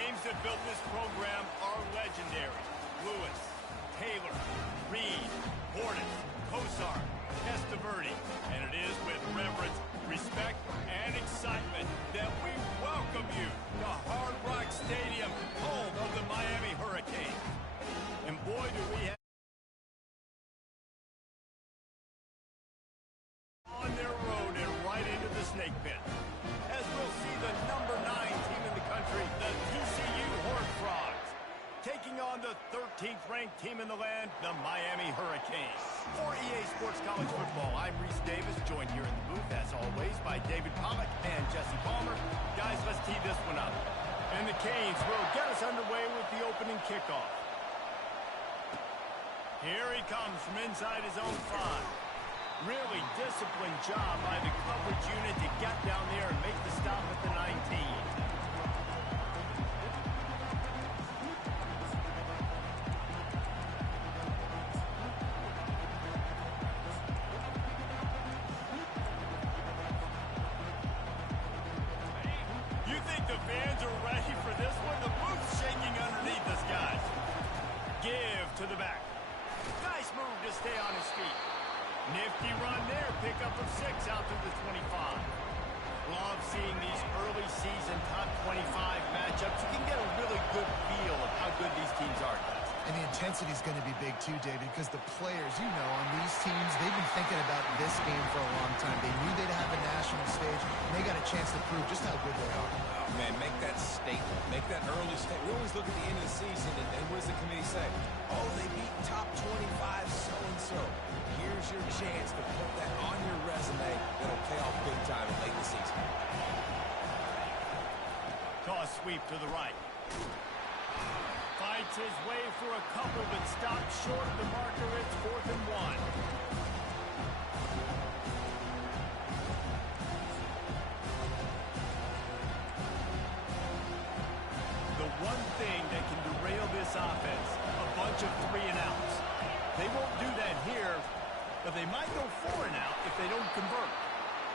names that built this program are legendary. Lewis, Taylor, Reed, Horton, Kosar, Testaverde. And it is with reverence, respect, and excitement that we welcome you to Hard Rock Stadium, home of the Miami Hurricanes. And boy, do we have on their road and right into the snake pit. As we'll see the number 9 team in the country, the TCU Horned Frogs, taking on the 13th ranked team in the land, the Miami Hurricanes. For EA Sports College Football, I'm Reese Davis, joined here in the booth, as always, by David Pollack and Jesse Palmer. Guys, let's tee this one up. And the Canes will get us underway with the opening kickoff. Here he comes from inside his own 5. Really disciplined job by the coverage unit to get down there and make the stop at the 19. You think the fans are ready for this one? The booth's shaking underneath us, guys. Give to the back. Nice move to stay on his feet. Nifty run there, pickup of 6 out to the 25. Love seeing these early season top 25 matchups. You can get a really good feel of how good these teams are, guys. And the intensity is going to be big too, David, because the players, you know, on these teams, they've been thinking about this game for a long time. They knew they'd have a national stage, and they got a chance to prove just how good they are. Oh, man, make that statement. Make that early statement. We always look at the end of the season, and what does the committee say? Oh, they beat top 25 so-and-so. Here's your chance to put that on your resume that'll pay off big time late in the season. Toss sweep to the right. Fights his way for a couple, but stops short of the marker. It's 4th and 1. The one thing that can derail this offense, a bunch of 3-and-outs. They won't do that here, but they might go 4-and-out if they don't convert.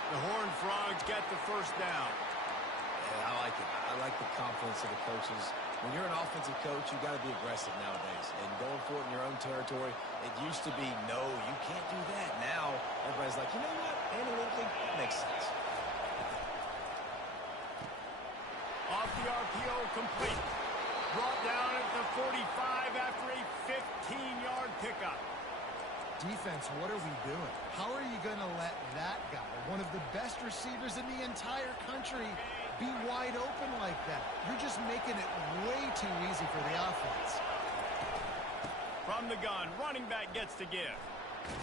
The Horned Frogs get the first down. Yeah, I like it. I like the confidence of the coaches. When you're an offensive coach, you got to be aggressive nowadays. And going for it in your own territory, it used to be, no, you can't do that. Now, everybody's like, you know what? Analytically, it makes sense. Off the RPO, complete. Brought down at the 45 after a 15-yard pickup. Defense, what are we doing? How are you going to let that guy, one of the best receivers in the entire country, be wide open like that? You're just making it way too easy for the offense. From the gun, running back gets to give.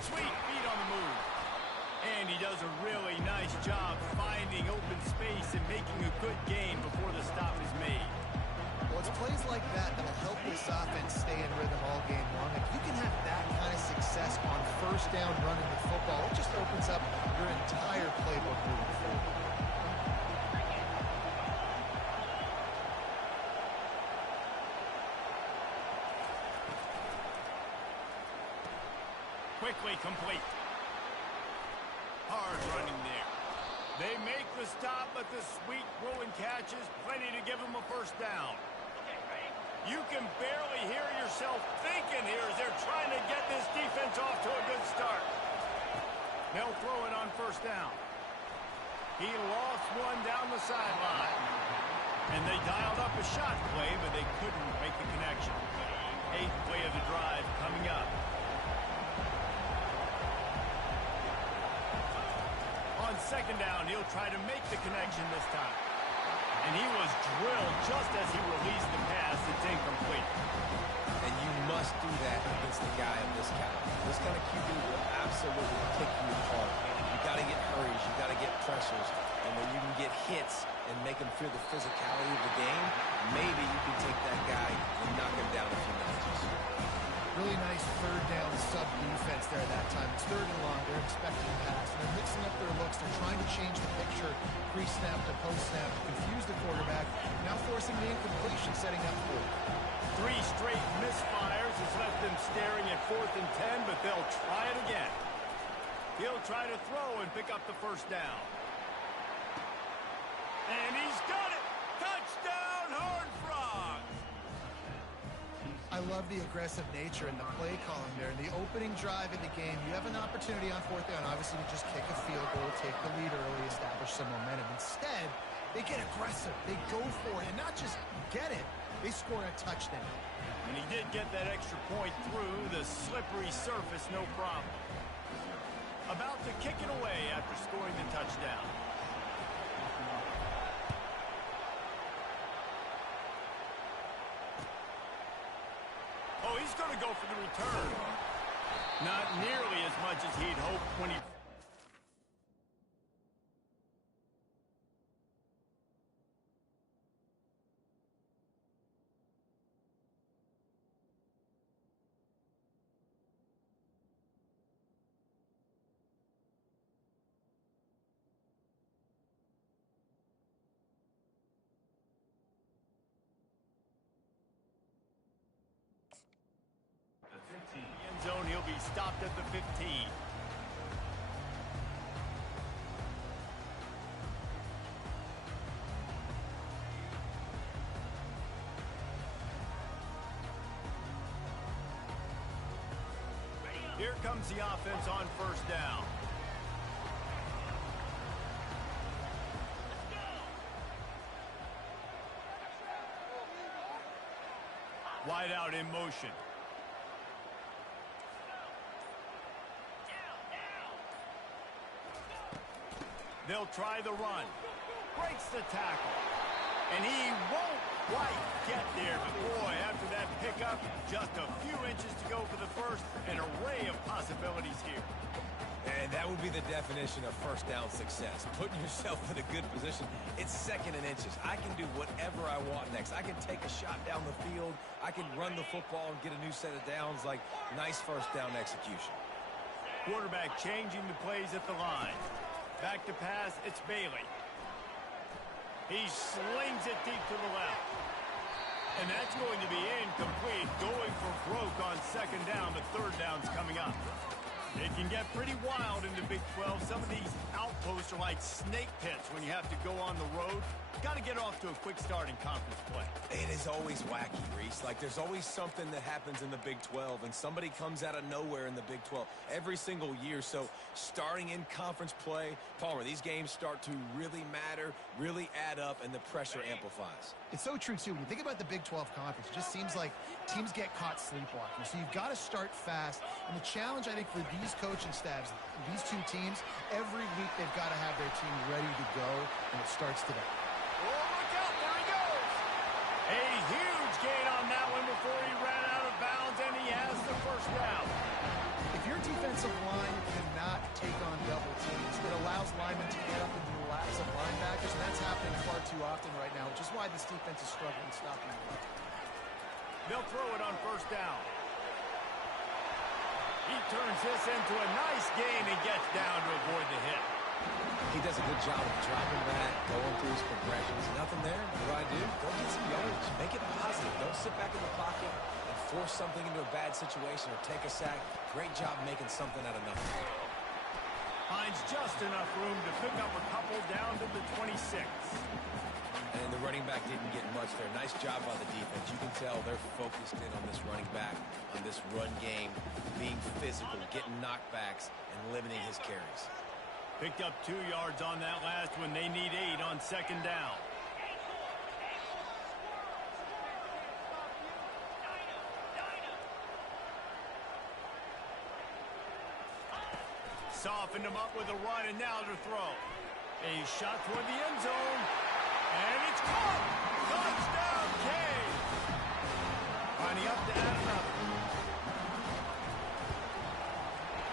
Sweet feet on the move. And he does a really nice job finding open space and making a good gain before the stop is made. Well, it's plays like that that'll help this offense stay in rhythm all game long. If you can have that kind of success on first down running the football, it just opens up your entire playbook moving forward. Quickly complete. Hard running there. They make the stop, but the sweet throw and catch is plenty to give them a first down. You can barely hear yourself thinking here as they're trying to get this defense off to a good start. They'll throw it on first down. He lost one down the sideline. And they dialed up a shot play, but they couldn't make the connection. 8th play of the drive coming up. On second down, he'll try to make the connection this time. And he was drilled just as he released the pass. It's incomplete. And you must do that against the guy of this caliber. This kind of QB will absolutely kick you apart. You got to get hurries. You got to get pressures. And when you can get hits and make him feel the physicality of the game, maybe you can take that guy and knock him down a few notches. Really nice third down sub defense there that time. It's 3rd and long. They're expecting a pass. And they're mixing up their looks. They're trying to change the picture pre-snap to post-snap to confuse the quarterback. Now forcing the incompletion, setting up 4. 3 straight misfires has left them staring at 4th and 10, but they'll try it again. He'll try to throw and pick up the first down. And he's got it! Touchdown, Horned Frogs! I love the aggressive nature and the play calling there. In the opening drive of the game, you have an opportunity on fourth down, obviously, to just kick a field goal, take the lead early, establish some momentum. Instead, they get aggressive. They go for it, and not just get it, they score a touchdown. And he did get that extra point through the slippery surface, no problem. About to kick it away after scoring the touchdown. Oh, he's going to go for the return. Not nearly as much as he'd hoped when he... End zone, he'll be stopped at the 15. Here comes the offense on first down. Wide out in motion. They'll try the run. Breaks the tackle. And he won't quite get there. But boy, after that pickup, just a few inches to go for the first. An array of possibilities here. And that would be the definition of first down success. Putting yourself in a good position. It's second and inches. I can do whatever I want next. I can take a shot down the field. I can run the football and get a new set of downs. Like, nice first down execution. Quarterback changing the plays at the line. Back to pass, it's Bailey. He slings it deep to the left. And that's going to be incomplete. Going for broke on second down, but third down's coming up. It can get pretty wild in the Big 12. Some of these outposts are like snake pits when you have to go on the road. Got to get off to a quick start in conference play. It is always wacky, Reese. Like, there's always something that happens in the Big 12, and somebody comes out of nowhere in the Big 12 every single year. So starting in conference play, Palmer, these games start to really matter, really add up, and the pressure amplifies. It's so true, too. When you think about the Big 12 Conference, it just seems like teams get caught sleepwalking. So you've got to start fast. And the challenge, I think, for these coaching staffs, these two teams, every week they've got to have their team ready to go, and it starts today. Oh, look out, there he goes. A huge gain on that one before he ran out of bounds, and he has the first down. If your defensive line cannot take on double teams, it allows linemen to get up into the laps of linebackers, and that's happening far too often right now, which is why this defense is struggling stopping the run. They'll throw it on first down. He turns this into a nice gain and gets down to avoid the hit. He does a good job of dropping back, going through his progressions. Nothing there. What do? Go get some yardage. Make it positive. Don't sit back in the pocket and force something into a bad situation or take a sack. Great job making something out of nothing. Finds just enough room to pick up a couple down to the 26. And the running back didn't get much there. Nice job by the defense. You can tell they're focused in on this running back, on this run game, being physical, getting knockbacks, and limiting his carries. Picked up 2 yards on that last one. They need 8 on second down. Softened him up with a run, and now to throw. A shot toward the end zone. And it's caught! Touchdown, Cade! Finding up to add another.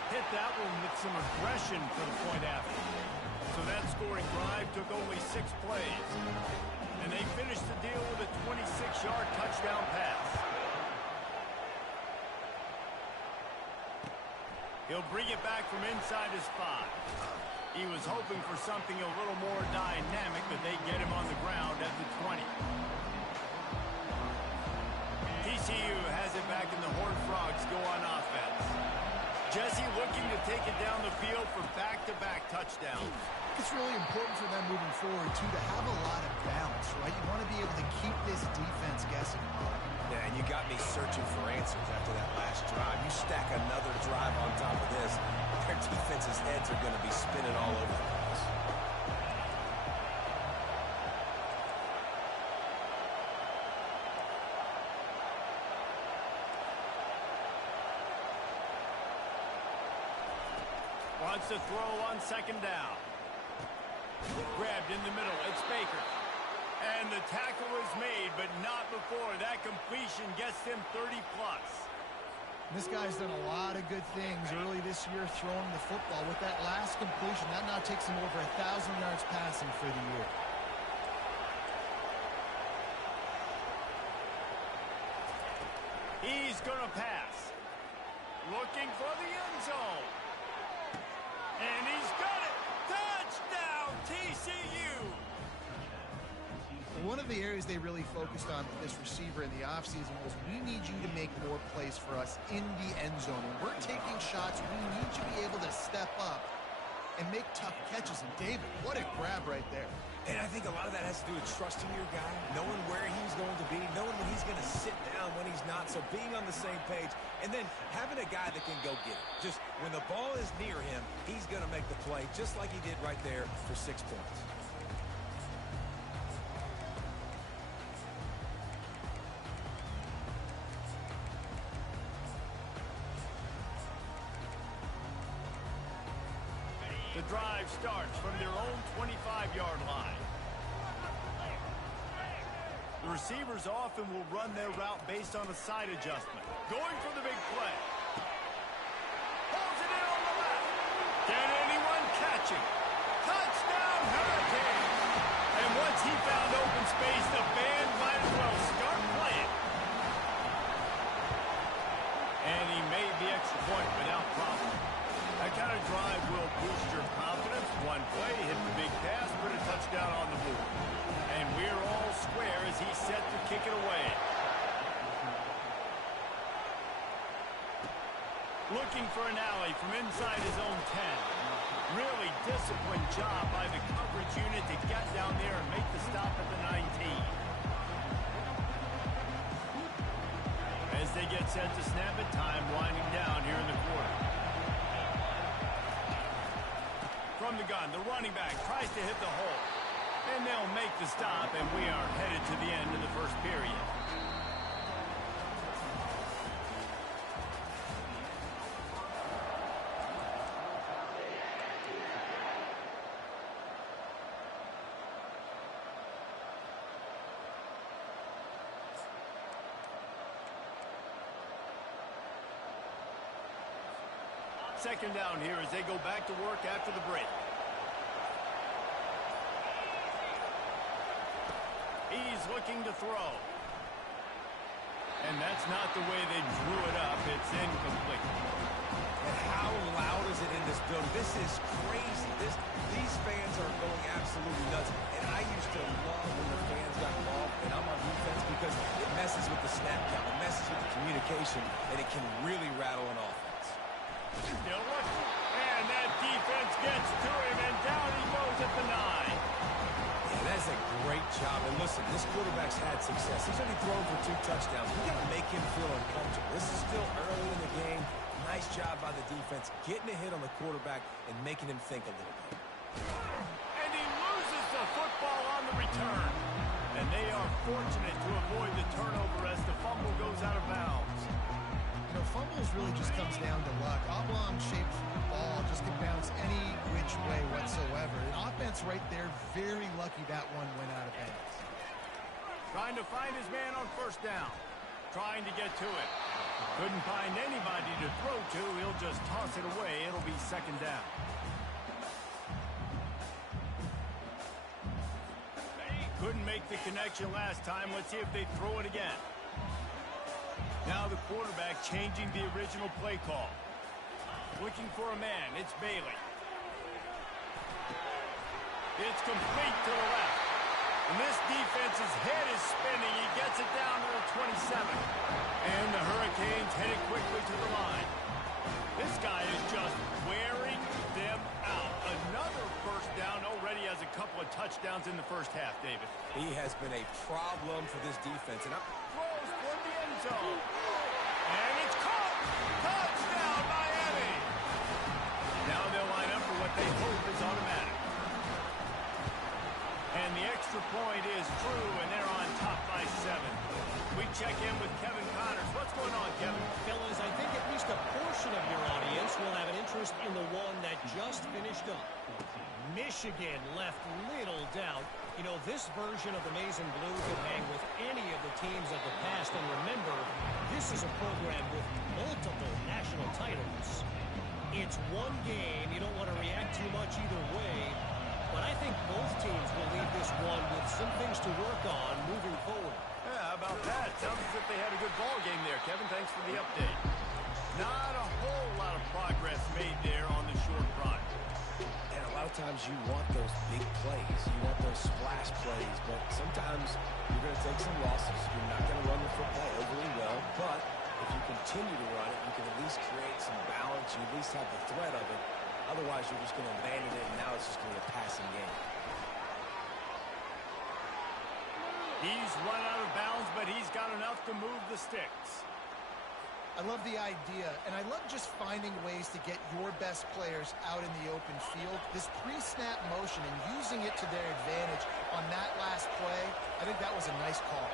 Hit that one with some aggression for the point after. So that scoring drive took only 6 plays. And they finished the deal with a 26-yard touchdown pass. He'll bring it back from inside his 5. He was hoping for something a little more dynamic, but they get him on the ground at the 20. TCU has it back, and the Horned Frogs go on offense. Jesse looking to take it down the field for back-to-back touchdowns. It's really important for them moving forward, too, to have a lot of balance, right? You want to be able to keep this defense guessing. Yeah, and you got me searching for another drive on top of this. Their defense's heads are going to be spinning all over the place. Wants to throw on second down. Grabbed in the middle. It's Baker. And the tackle is made, but not before that completion gets him 30-plus. This guy's done a lot of good things early this year throwing the football. With that last completion, that now takes him over 1,000 yards passing for the year. He's going to pass. Looking for the end zone. And he's got it. Touchdown, TCU. One of the areas they really focused on with this receiver in the offseason was, we need you to make more plays for us in the end zone. When we're taking shots, we need you to be able to step up and make tough catches. And David, what a grab right there. And I think a lot of that has to do with trusting your guy, knowing where he's going to be, knowing when he's going to sit down, when he's not, so being on the same page, and then having a guy that can go get it. Just when the ball is near him, he's going to make the play, just like he did right there for 6 points. The drive starts from their own 25-yard line. The receivers often will run their route based on a side adjustment. Going for the big play. Pulls it in on the left. Can anyone catch him? Touchdown, Hurricanes! And once he found open space, the band might as well start playing. And he made the extra point without problem. That kind of drive will boost your confidence. One play, hit the big pass, put a touchdown on the board. And we're all square as he's set to kick it away. Looking for an alley from inside his own 10. Really disciplined job by the coverage unit to get down there and make the stop at the 19. As they get set to snap it, time winding down here in the quarter. From the gun, the running back tries to hit the hole. And they'll make the stop, and we are headed to the end of the first period. Second down here as they go back to work after the break. He's looking to throw. And that's not the way they drew it up. It's incomplete. And how loud is it in this building? This is crazy. These fans are going absolutely nuts. And I used to love when the fans got involved, and I'm on defense, because it messes with the snap count, it messes with the communication, and it can really rattle an offense. Still looking. And that defense gets to him, and down he goes at the 9. Yeah, that's a great job. And listen, this quarterback's had success. He's only thrown for 2 touchdowns. We got to make him feel uncomfortable. This is still early in the game. Nice job by the defense, getting a hit on the quarterback and making him think a little bit. And he loses the football on the return. And they are fortunate to avoid the turnover as the fumble goes out of bounds. You know, fumbles really just comes down to luck. Oblong-shaped ball just can bounce any which way whatsoever. An offense right there, very lucky that one went out of bounds. Trying to find his man on first down. Trying to get to it. Couldn't find anybody to throw to. He'll just toss it away. It'll be second down. Couldn't make the connection last time. Let's see if they throw it again. Now the quarterback changing the original play call. Looking for a man. It's Bailey. It's complete to the left. And this defense's head is spinning. He gets it down to the 27. And the Hurricanes headed quickly to the line. This guy is just wearing them out. Another first down. Already has a couple of touchdowns in the first half, David. He has been a problem for this defense. And Throws for the end zone. And it's caught. Touchdown, Michigan left little doubt. You know, this version of the Maize and Blue can hang with any of the teams of the past. And remember, this is a program with multiple national titles. It's one game. You don't want to react too much either way. But I think both teams will leave this one with some things to work on moving forward. Yeah, how about that? Sounds as if they had a good ball game there, Kevin. Thanks for the update. Not a whole lot of progress made there on the short run. And a lot of times you want those big plays. You want those splash plays. But sometimes you're going to take some losses. You're not going to run the football overly well. But if you continue to run it, you can at least create some balance. You at least have the threat of it. Otherwise, you're just going to abandon it, and now it's just going to be a passing game. He's run out of bounds, but he's got enough to move the sticks. I love the idea, and I love just finding ways to get your best players out in the open field. This pre-snap motion and using it to their advantage on that last play, I think that was a nice call.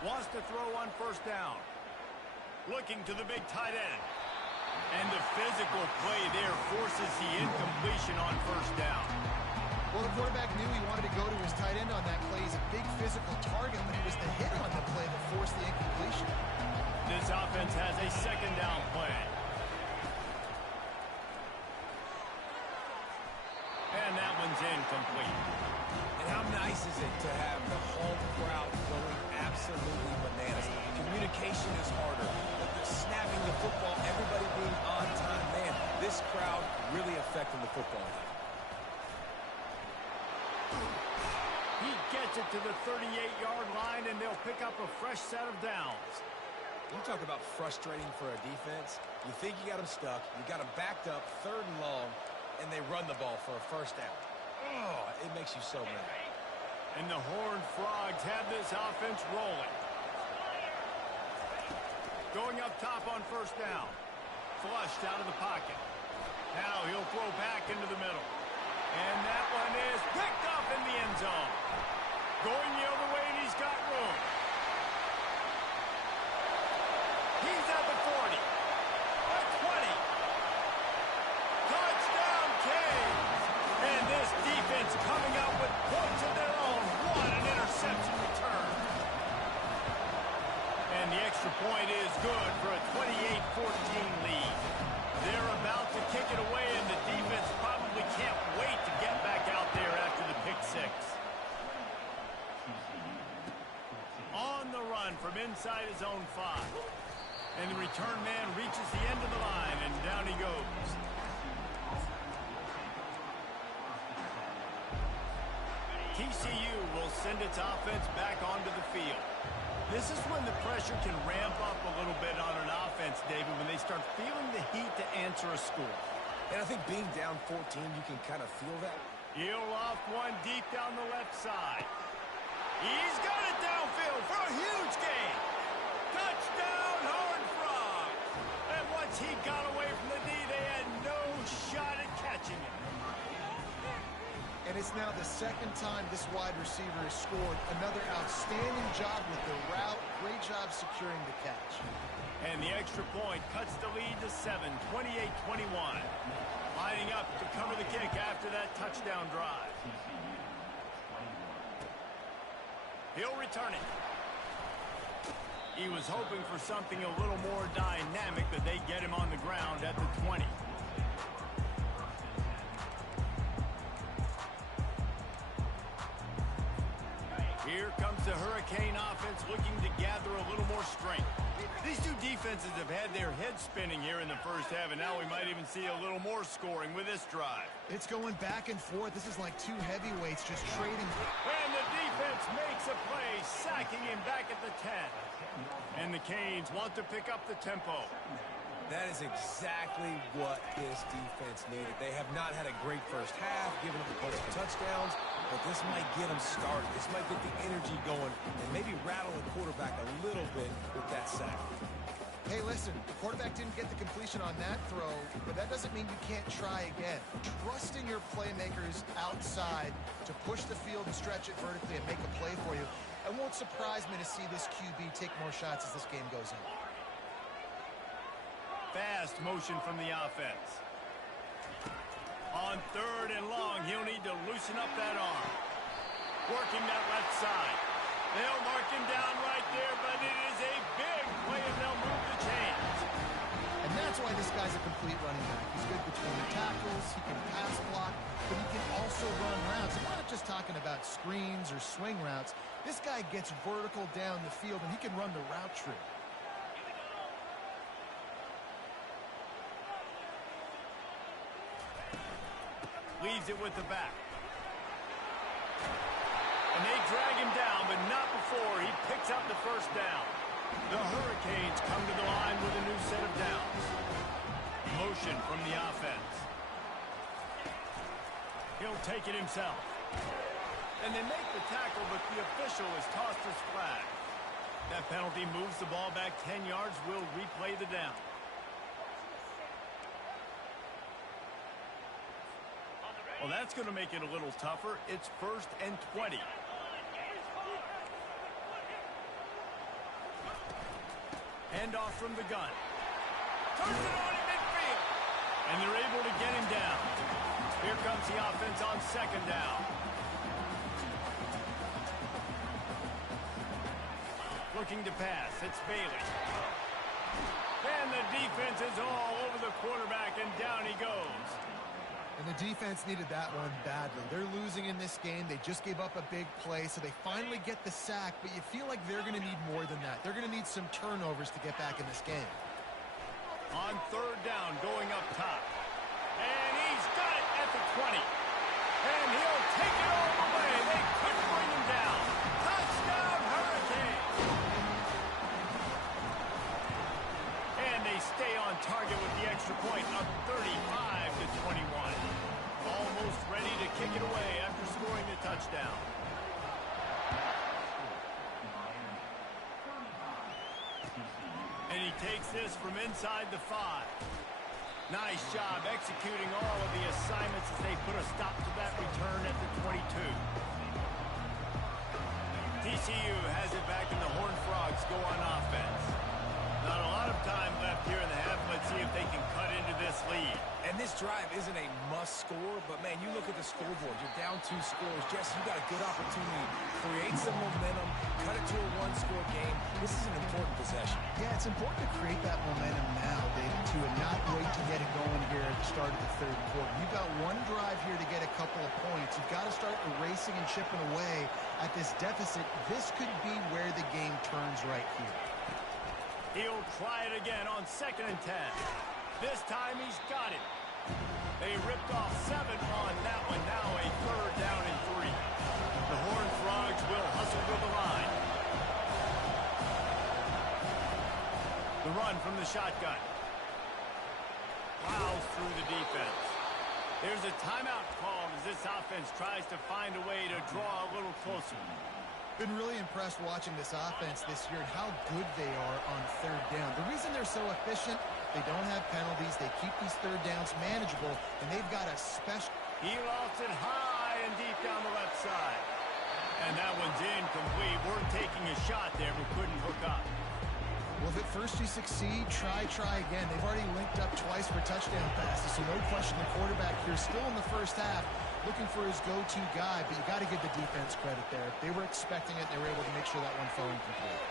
Wants to throw on first down. Looking to the big tight end. And the physical play there forces the incompletion on first down. Well, the quarterback knew he wanted to go to his tight end on that play. He's a big physical target, but it was the hit on the play that forced the incompletion. This offense has a second down play. And that one's incomplete. And how nice is it to have the home crowd going absolutely bananas? Communication is harder. The snapping the football, everybody being on time. Man, this crowd really affecting the football game. He gets it to the 38-yard line, and they'll pick up a fresh set of downs. You talk about frustrating for a defense. You think you got them stuck. You got them backed up, third and long, and they run the ball for a first down. Oh, it makes you so mad. And the Horned Frogs have this offense rolling. Going up top on first down. Flushed out of the pocket. Now he'll throw back into the middle. And that one is picked up in the end zone. Going the other way, and he's got room. He's at the 40. The 20. Touchdown, Canes. And this defense coming up with points of their own. What an interception return. And the extra point is good for a 28-14 lead. They're about to kick it away, and the defense probably can't wait to get back out there after the pick six. On the run from inside his own 5. And the return man reaches the end of the line, and down he goes. TCU will send its offense back onto the field. This is when the pressure can ramp up a little bit on an offense, David, when they start feeling the heat to answer a score. And I think being down 14, you can kind of feel that. He'll loft one deep down the left side. He's got it downfield for a huge gain. Touchdown, Horned Frogs. And once he got away from the D, they had no shot at catching him. And it's now the second time this wide receiver has scored. Another outstanding job with the route. Great job securing the catch. And the extra point cuts the lead to 7, 28-21. Lining up to cover the kick after that touchdown drive. He'll return it. He was hoping for something a little more dynamic, but they get him on the ground at the 20. Here comes the Hurricane offense looking to gather a little more strength. These two defenses have had their heads spinning here in the first half, and now we might even see a little more scoring with this drive. It's going back and forth. This is like two heavyweights just trading. And the defense makes a play, sacking him back at the 10. And the Canes want to pick up the tempo. That is exactly what this defense needed. They have not had a great first half, giving up a bunch of touchdowns, but this might get them started. This might get the energy going and maybe rattle the quarterback a little bit with that sack. Hey, listen, the quarterback didn't get the completion on that throw, but that doesn't mean you can't try again. Trust in your playmakers outside to push the field and stretch it vertically and make a play for you. It won't surprise me to see this QB take more shots as this game goes on. fast motion from the offense. On 3rd and long, he'll need to loosen up that arm. Working that left side. They'll mark him down right there, but it is a big play, and they'll move the chains. And that's why this guy's a complete running back. He's good between the tackles, he can pass block, but he can also run routes. And we're not just talking about screens or swing routes. This guy gets vertical down the field, and he can run the route tree. Leaves it with the back. And they drag him down, but not before he picks up the first down. The Hurricanes come to the line with a new set of downs. Motion from the offense. He'll take it himself. And they make the tackle, but the official has tossed his flag. That penalty moves the ball back 10 yards. We'll replay the down. Well, that's going to make it a little tougher. It's 1st and 20. Handoff from the gun. Turns it on in midfield. And they're able to get him down. Here comes the offense on 2nd down. Looking to pass. It's Bailey. And the defense is all over the quarterback, and down he goes. And the defense needed that one badly. They're losing in this game. They just gave up a big play, so they finally get the sack, but you feel like they're going to need more than that. They're going to need some turnovers to get back in this game. On 3rd down, going up top. And he's got it at the 20. And he'll take it all the way. They couldn't bring him down. Touchdown, Hurricanes! And they stay on target with the extra point, up 35-21. Almost ready to kick it away after scoring the touchdown. And he takes this from inside the 5. Nice job executing all of the assignments as they put a stop to that return at the 22. TCU has it back, and the Horned Frogs go on offense. Not a lot of time left here in the half. Let's see if they can cut into this lead. And this drive isn't a must score, but man, you look at the scoreboard. You're down 2 scores. Jesse, you got a good opportunity. Create some momentum. Cut it to a 1-score game. This is an important possession. Yeah, it's important to create that momentum now, David, too, and not wait to get it going here at the start of the 3rd quarter. You've got one drive here to get a couple of points. You've got to start erasing and chipping away at this deficit. This could be where the game turns right here. He'll try it again on 2nd and 10. This time he's got it. They ripped off 7 on that one. Now a 3rd down and 3. The Horned Frogs will hustle to the line. The run from the shotgun. Plows through the defense. There's a timeout called as this offense tries to find a way to draw a little closer. Been really impressed watching this offense this year and how good they are on 3rd down. The reason they're so efficient, they don't have penalties. They keep these 3rd downs manageable, and they've got a special... He lost it high and deep down the left side. And that one's incomplete. We're taking a shot there, but couldn't hook up. Well, if at first you succeed, try again. They've already linked up twice for touchdown passes, so no question the quarterback here still in the first half looking for his go-to guy, but you got to give the defense credit there. They were expecting it. They were able to make sure that one fell incomplete.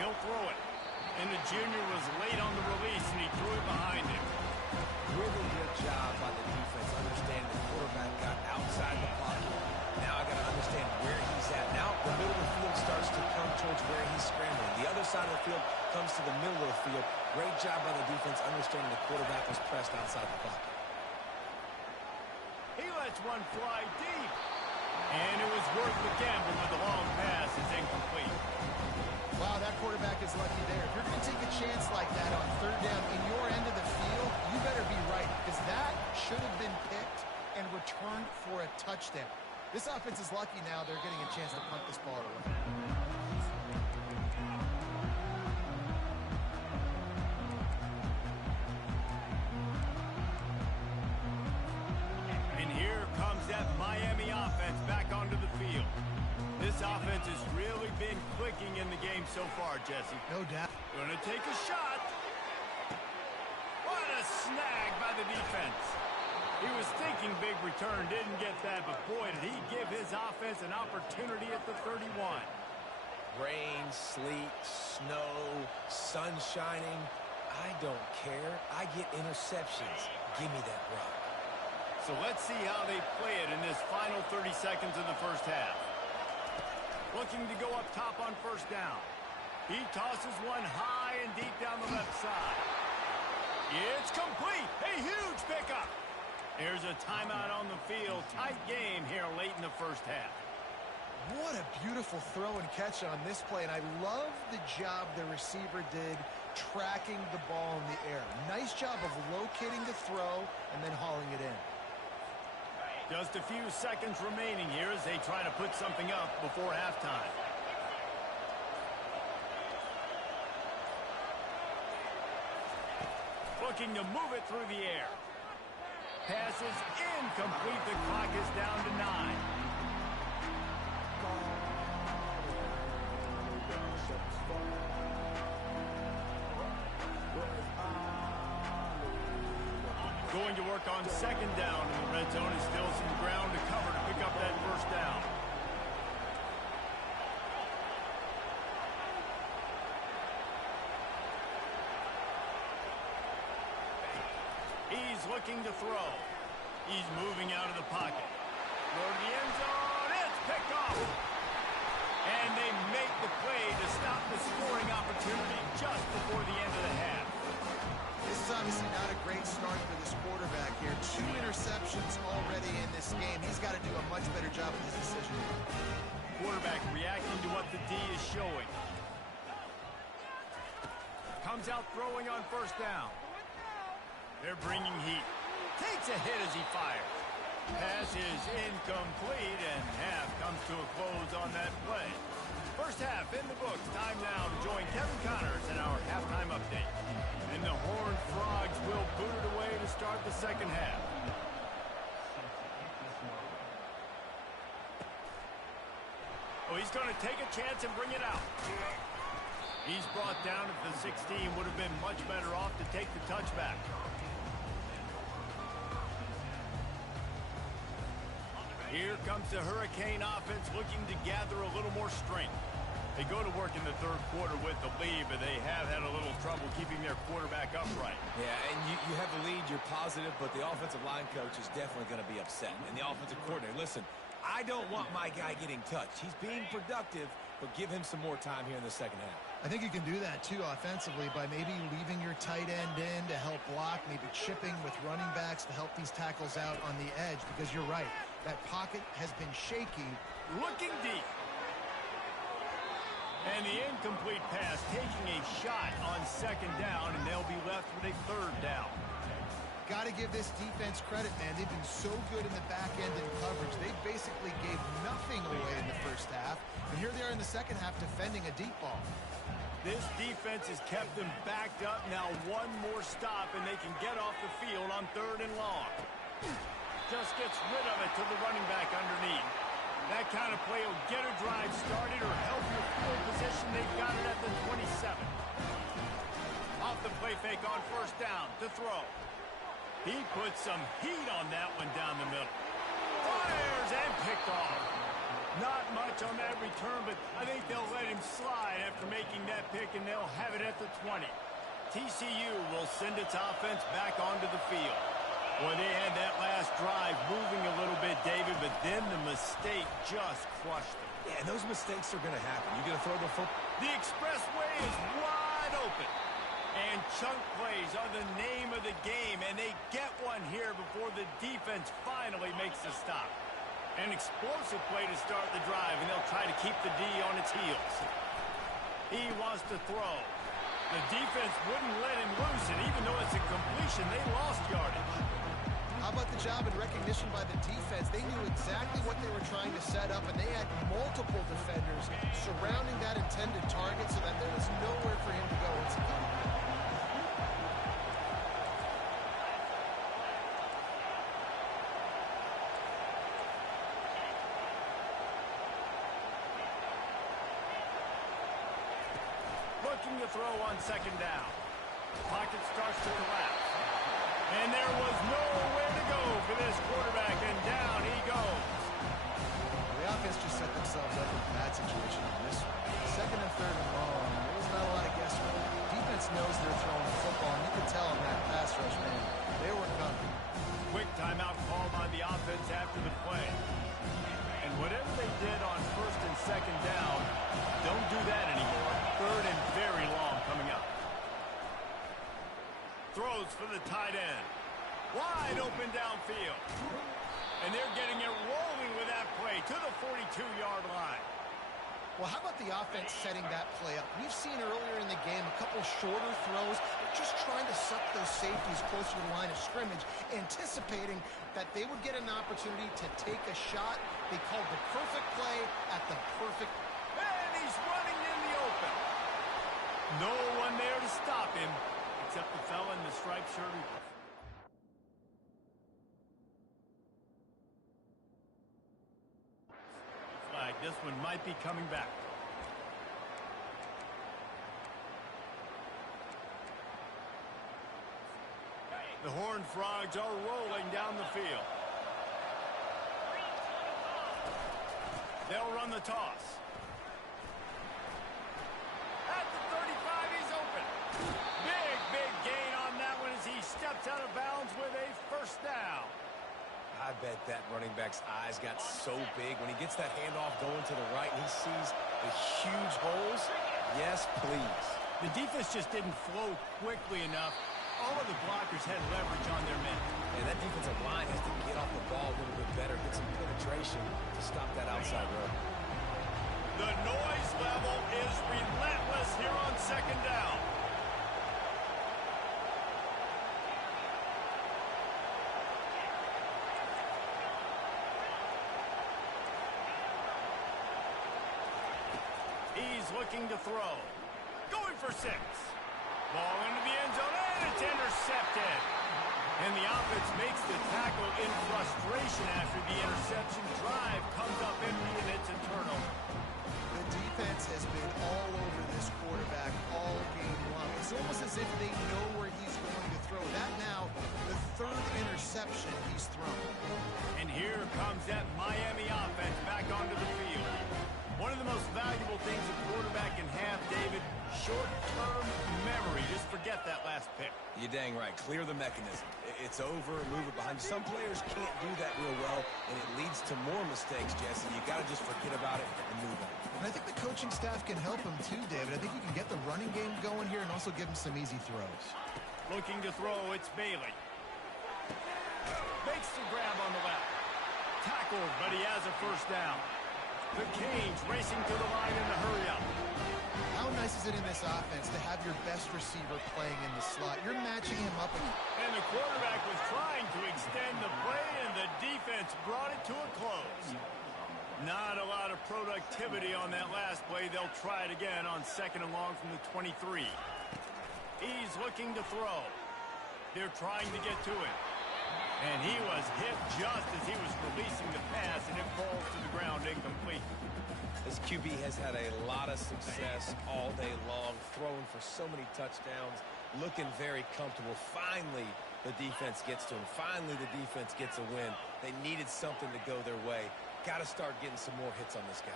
He'll throw it. And the junior was late on the release, and he threw it behind him. Really good job by the defense understanding the quarterback got outside the pocket. Now I got to understand where he's at. Now the middle of the field starts to come towards where he's scrambling. The other side of the field comes to the middle of the field. Great job by the defense understanding the quarterback was pressed outside the pocket. He lets one fly deep. And it was worth the gamble, but the long pass is incomplete. Wow, that quarterback is lucky there. If you're going to take a chance like that on 3rd down in your end of the field, you better be right, because that should have been picked and returned for a touchdown. This offense is lucky now they're getting a chance to punt this ball away. This This offense has really been clicking in the game so far, Jesse. No doubt. Gonna take a shot. What a snag by the defense. He was thinking big return, didn't get that, but boy, did he give his offense an opportunity at the 31. Rain, sleet, snow, sun shining. I don't care. I get interceptions. Give me that rock. So let's see how they play it in this final 30 seconds of the first half. Looking to go up top on first down. He tosses one high and deep down the left side. It's complete. A huge pickup. Here's a timeout on the field. Tight game here late in the first half. What a beautiful throw and catch on this play, and I love the job the receiver did tracking the ball in the air. Nice job of locating the throw and then hauling it in. Just a few seconds remaining here as they try to put something up before halftime. Looking to move it through the air. Pass is incomplete. The clock is down to 9. Going to work on second down in the red zone. Is still some ground to cover to pick up that first down. He's looking to throw. He's moving out of the pocket. Go to the end zone. It's picked off. And they make the play to stop the scoring opportunity just before the end of the half. This is obviously not a great start for this quarterback here. 2 interceptions already in this game. He's got to do a much better job with his decision. Quarterback reacting to what the D is showing. Comes out throwing on first down. They're bringing heat. Takes a hit as he fires. Pass is incomplete, and half comes to a close on that play. First half in the books. Time now to join Kevin Connors in our halftime update. And the Horned Frogs will boot it away to start the second half. Oh, he's going to take a chance and bring it out. He's brought down at the 16. Would have been much better off to take the touchback. Here comes the Hurricane offense looking to gather a little more strength. They go to work in the third quarter with the lead, but they have had a little trouble keeping their quarterback upright. Yeah, and you have the lead, you're positive, but the offensive line coach is definitely going to be upset. And the offensive coordinator, listen, I don't want my guy getting touched. He's being productive, but give him some more time here in the second half. I think you can do that, too, offensively, by maybe leaving your tight end in to help block, maybe chipping with running backs to help these tackles out on the edge, because you're right. That pocket has been shaky. Looking deep. And the incomplete pass taking a shot on second down, and they'll be left with a third down. Got to give this defense credit, man. They've been so good in the back end in coverage. They basically gave nothing away in the first half, and here they are in the second half defending a deep ball. This defense has kept them backed up. Now one more stop, and they can get off the field on third and long. Just gets rid of it to the running back underneath. That kind of play will get a drive started or help your field position. They've got it at the 27. Off the play fake on first down to throw. He puts some heat on that one down the middle. Fires and picked off. Not much on that return, but I think they'll let him slide after making that pick, and they'll have it at the 20. TCU will send its offense back onto the field. Well, they had that last drive moving a little bit, David, but then the mistake just crushed them. Yeah, and those mistakes are going to happen. You're going to throw the football. The expressway is wide open. And chunk plays are the name of the game, and they get one here before the defense finally makes the stop. An explosive play to start the drive, and they'll try to keep the D on its heels. He wants to throw. The defense wouldn't let him loose, and even though it's a completion, they lost yardage. How about the job and recognition by the defense? They knew exactly what they were trying to set up, and they had multiple defenders surrounding that intended target so that there was nowhere for him to go once again. looking to throw on second down. Pocket starts to collapse. And there was nowhere to go for this quarterback, and down he goes. The offense just set themselves up in a bad situation on this one. Second and third and long, there was not a lot of guesswork. Defense knows they're throwing the football, and you can tell in that pass rush, man, they were coming. Quick timeout called on the offense after the play. And whatever they did on first and second down, don't do that anymore. Third and very long coming up. Throws for the tight end. Wide open downfield. And they're getting it rolling with that play to the 42-yard line. Well, how about the offense setting that play up? We've seen earlier in the game a couple shorter throws. They're just trying to suck those safeties closer to the line of scrimmage, anticipating that they would get an opportunity to take a shot. They called the perfect play at the perfect... And he's running in the open. No one there to stop him, except the fella in the striped shirt. This one might be coming back. The Horned Frogs are rolling down the field. They'll run the toss. At the 35, he's open. Big gain on that one as he steps out of bounds with a first down. I bet that running back's eyes got so big when he gets that handoff going to the right and he sees the huge holes. Yes, please. The defense just didn't flow quickly enough. All of the blockers had leverage on their men. And that defensive line has to get off the ball a little bit better, get some penetration to stop that outside run. The noise level is relentless here on second down. He's looking to throw. Going for 6. Ball into the end zone, and it's intercepted. And the offense makes the tackle in frustration after the interception. Drive comes up empty, and it's a turnover. The defense has been all over this quarterback all game long. It's almost as if they know where he's going to throw. That now, the third interception he's thrown. And here comes that Miami offense back onto the field. One of the most valuable things a quarterback can have, David, short-term memory. Just forget that last pick. You're dang right. Clear the mechanism. It's over, move it behind you. Some players can't do that real well, and it leads to more mistakes, Jesse. You got to just forget about it and move on. And I think the coaching staff can help him too, David. I think you can get the running game going here and also give him some easy throws. Looking to throw, it's Bailey. Makes the grab on the left. Tackled, but he has a first down. The Canes racing to the line in the hurry-up. How nice is it in this offense to have your best receiver playing in the slot? You're matching him up. And the quarterback was trying to extend the play, and the defense brought it to a close. Not a lot of productivity on that last play. They'll try it again on second and long from the 23. He's looking to throw. They're trying to get to it. And he was hit just as he was releasing the pass, and it falls to the ground incomplete. This QB has had a lot of success all day long, throwing for so many touchdowns, looking very comfortable. Finally, the defense gets to him. Finally, the defense gets a win. They needed something to go their way. Got to start getting some more hits on this guy.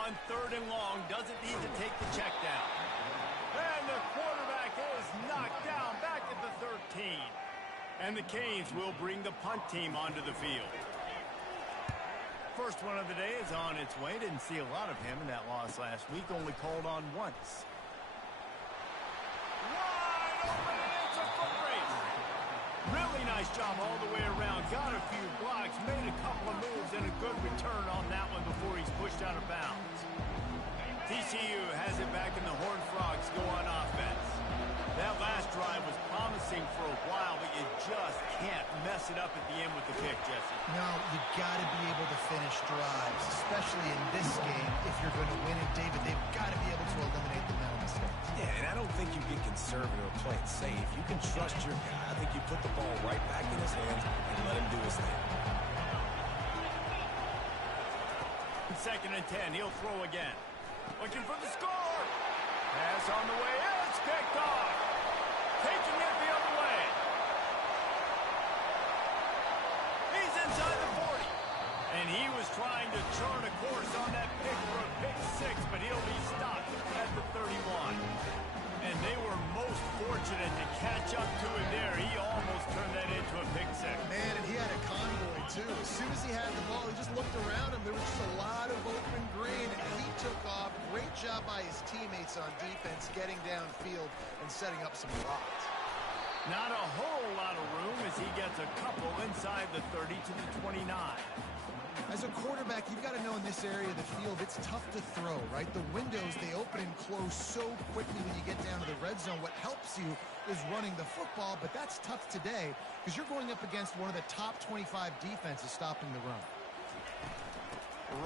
On third and long, doesn't need to take the check down. And the quarterback is knocked down back at the 13. And the Canes will bring the punt team onto the field. First one of the day is on its way. Didn't see a lot of him in that loss last week. Only called on once. Wide open, and it's a foot race. Really nice job all the way around. Got a few blocks, made a couple of moves, and a good return on that one before he's pushed out of bounds. TCU has it back, and the Horned Frogs go on offense. That last drive was promising for a while, but you just can't mess it up at the end with the pick, Jesse. No, you got to be able to finish drives, especially in this game. If you're going to win it, David, they've got to be able to eliminate the mental mistakes. Yeah, and I don't think you get conservative or play it safe. You can trust your guy. I think you put the ball right back in his hands and let him do his thing. 2nd and 10. He'll throw again. Looking for the score. Pass on the way. It's picked off. Taking it the other way. He's inside the 40. And he was trying to chart a course on that pick for a pick 6, but he'll be stopped at the 31. And they were most fortunate to catch up to him there. He almost turned that into a pick 6. Man, and he had a convoy, too. As soon as he had the ball, he just looked around him. There was just a lot of open green, and he took off. Great job by his teammates on defense, getting downfield and setting up some blocks. Not a whole lot of room as he gets a couple inside the 30 to the 29. As a quarterback, you've got to know in this area of the field, it's tough to throw, right? The windows, they open and close so quickly when you get down to the red zone. What helps you is running the football, but that's tough today because you're going up against one of the top 25 defenses stopping the run.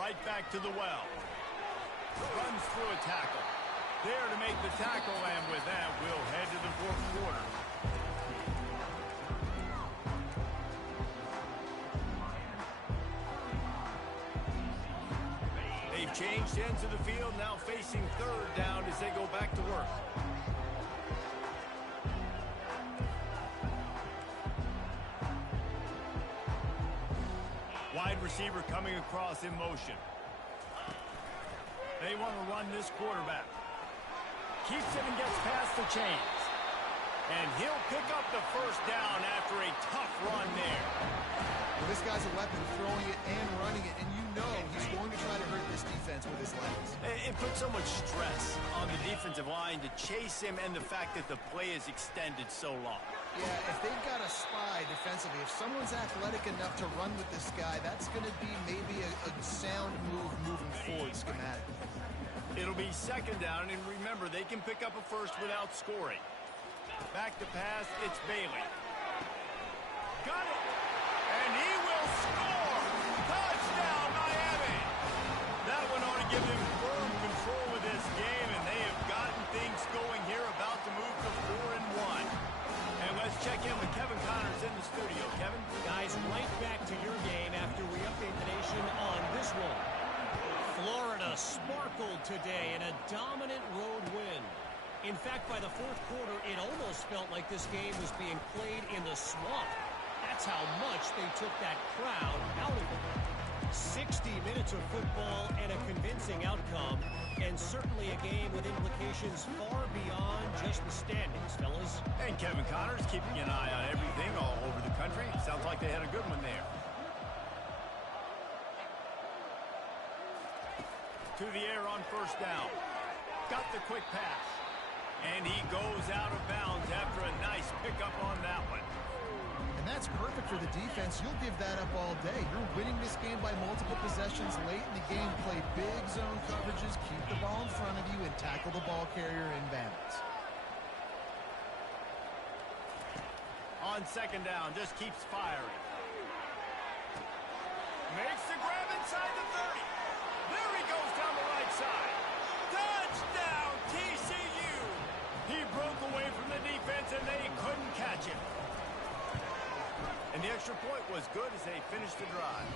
Right back to the well. Runs through a tackle. There to make the tackle, and with that, we'll head to the 4th quarter. They've changed ends of the field, now facing 3rd down as they go back to work. Wide receiver coming across in motion. They want to run this quarterback. Keeps it and gets past the chains. And he'll pick up the 1st down after a tough run there. Well, this guy's a weapon, throwing it and running it, and you know he's going to try to hurt this defense with his legs. It puts so much stress on the defensive line to chase him and the fact that the play is extended so long. Yeah, if they've got a spy defensively, if someone's athletic enough to run with this guy, that's going to be maybe a sound move moving forward schematically. It'll be 2nd down, and remember, they can pick up a 1st without scoring. Back to pass, it's Bailey. Got it! And he will score! Touchdown, Miami! That one ought to give them firm control of this game, and they have gotten things going here, about to move to 4-1. And let's check in with Kevin Connors in the studio. Kevin? Guys, right back to your game after we update the nation on this one. Florida sparkled today in a dominant road win. In fact, by the 4th quarter, it almost felt like this game was being played in the swamp. That's how much they took that crowd out of it. 60 minutes of football and a convincing outcome, and certainly a game with implications far beyond just the standings, fellas. And Kevin Connors keeping an eye on everything all over the country. Sounds like they had a good one there. To the air on 1st down. Got the quick pass. And he goes out of bounds after a nice pickup on that one. And that's perfect for the defense. You'll give that up all day. You're winning this game by multiple possessions late in the game. Play big zone coverages, keep the ball in front of you, and tackle the ball carrier in bounds. On 2nd down, just keeps firing. Makes the grab inside the 30. There he goes down the right side. Touchdown, TCU! He broke away from the defense, and they couldn't catch him. And the extra point was good as they finished the drive.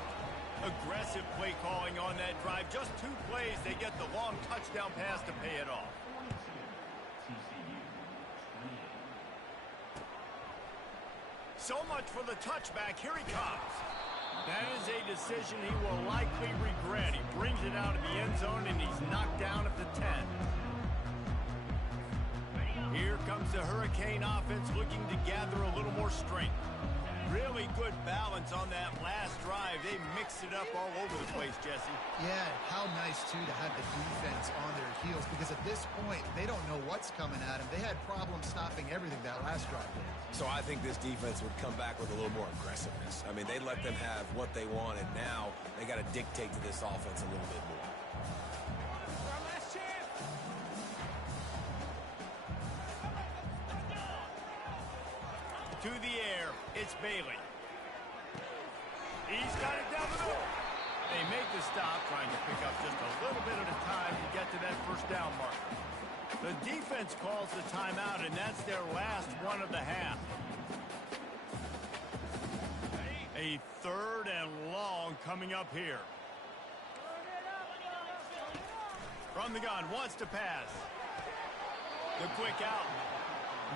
Aggressive play calling on that drive. Just 2 plays, they get the long touchdown pass to pay it off. So much for the touchback. Here he comes. That is a decision he will likely regret. He brings it out of the end zone, and he's knocked down at the 10. Here comes the Hurricane offense looking to gather a little more strength. Really good balance on that last drive. They mixed it up all over the place, Jesse. Yeah, how nice, too, to have the defense on their heels, because at this point, they don't know what's coming at them. They had problems stopping everything that last drive. So I think this defense would come back with a little more aggressiveness. I mean, they let them have what they want, and now they got to dictate to this offense a little bit more. To the air, it's Bailey. He's got it down the middle. They make the stop, trying to pick up just a little bit at a time to get to that 1st down marker. The defense calls the timeout, and that's their last one of the half. A 3rd and long coming up here. From the gun, wants to pass. The quick out.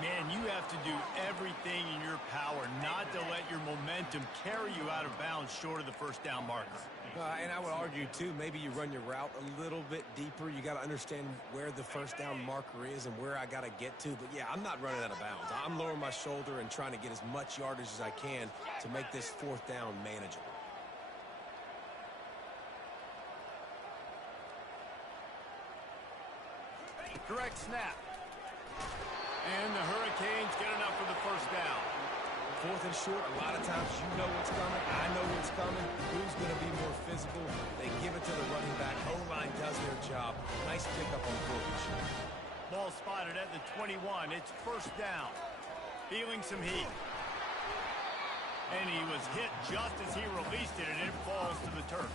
Man, you have to do everything in your power not to let your momentum carry you out of bounds short of the first down marker. And I would argue, too, maybe you run your route a little bit deeper. You got to understand where the first down marker is and where I got to get to. But, yeah, I'm not running out of bounds. I'm lowering my shoulder and trying to get as much yardage as I can to make this fourth down manageable. Direct snap. And the Hurricanes get enough for the first down. Fourth and short, a lot of times you know what's coming. I know what's coming. Who's going to be more physical? They give it to the running back. O-line does their job. Nice pickup on fourth and short. Ball spotted at the 21. It's first down. Feeling some heat. And he was hit just as he released it, and it falls to the turf.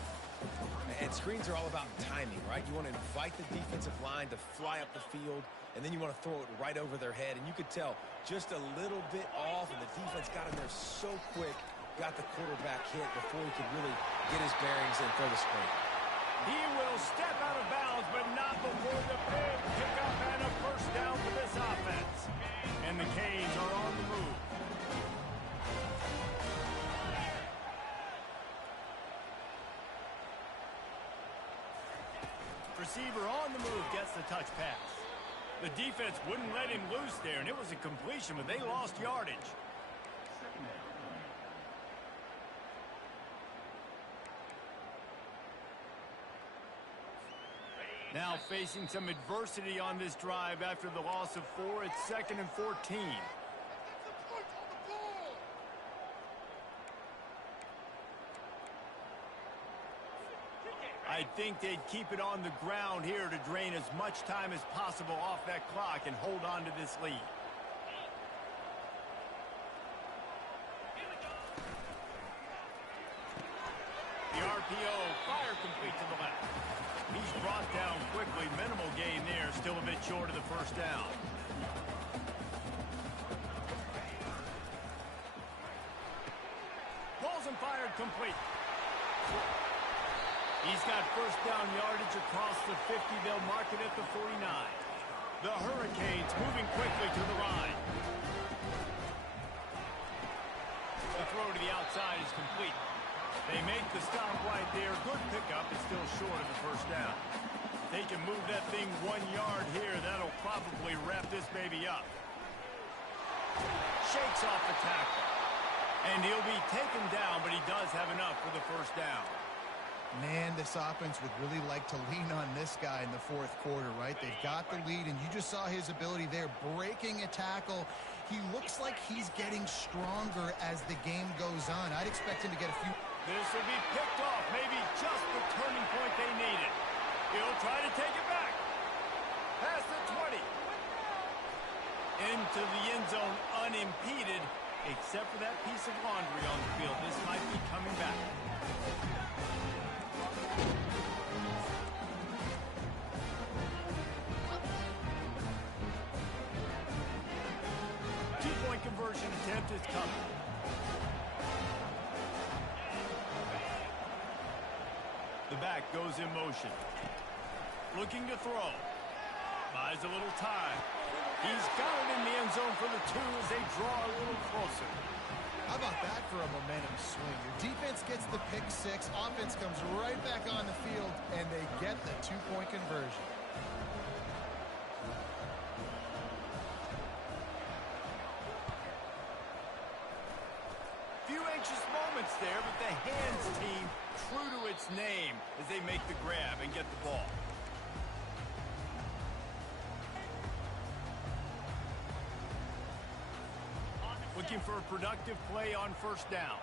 And screens are all about timing, right? You want to invite the defensive line to fly up the field, and then you want to throw it right over their head. And you could tell just a little bit off, and the defense got in there so quick, got the quarterback hit before he could really get his bearings and throw the screen. He will step out of bounds, but not before the big pickup and a first down for this offense. And the Canes are on the move. Receiver on the move gets the touch pass. The defense wouldn't let him loose there, and it was a completion, but they lost yardage. Now facing some adversity on this drive after the loss of 4. It's 2nd and 14. I think they'd keep it on the ground here to drain as much time as possible off that clock and hold on to this lead. The RPO, fire complete to the left. He's brought down quickly. Minimal gain there, still a bit short of the first down. Balls and fired complete. He's got first down yardage across the 50. They'll mark it at the 49. The Hurricanes moving quickly to the line. The throw to the outside is complete. They make the stop right there. Good pickup, is still short of the first down. They can move that thing 1 yard here. That'll probably wrap this baby up. Shakes off the tackle. And he'll be taken down, but he does have enough for the first down. Man, this offense would really like to lean on this guy in the fourth quarter, right? They've got the lead, and you just saw his ability there, breaking a tackle. He looks like he's getting stronger as the game goes on. I'd expect him to get a few... This will be picked off, maybe just the turning point they needed. He'll try to take it back. Past the 20. Into the end zone unimpeded, except for that piece of laundry on the field. This might be coming back. Two-point conversion attempt is coming. The back goes in motion. Looking to throw. Buys a little time. He's got it in the end zone for the 2 as they draw a little closer. How about that for a momentum swing? Your defense gets the pick 6. Offense comes right back on the field, and they get the 2-point conversion. Few anxious moments there, but the hands team true to its name as they make the grab and get the ball. Looking for a productive play on first down.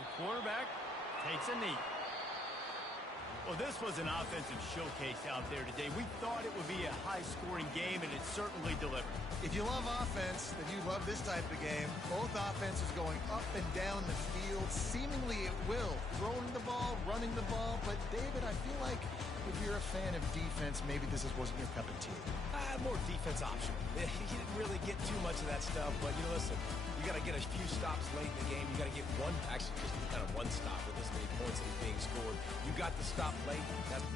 The quarterback takes a knee. Well, this was an offensive showcase out there today. We thought it would be a high-scoring game, and it certainly delivered. If you love offense, then you love this type of game. Both offenses going up and down the field. Seemingly it will. Throwing the ball, running the ball. But, David, I feel like If you're a fan of defense, maybe this wasn't your cup of tea. More defense option. He didn't really get too much of that stuff, but, listen, you got to get a few stops late in the game. You got to get actually just kind of one stop with this many points that are being scored. You got to stop late. That's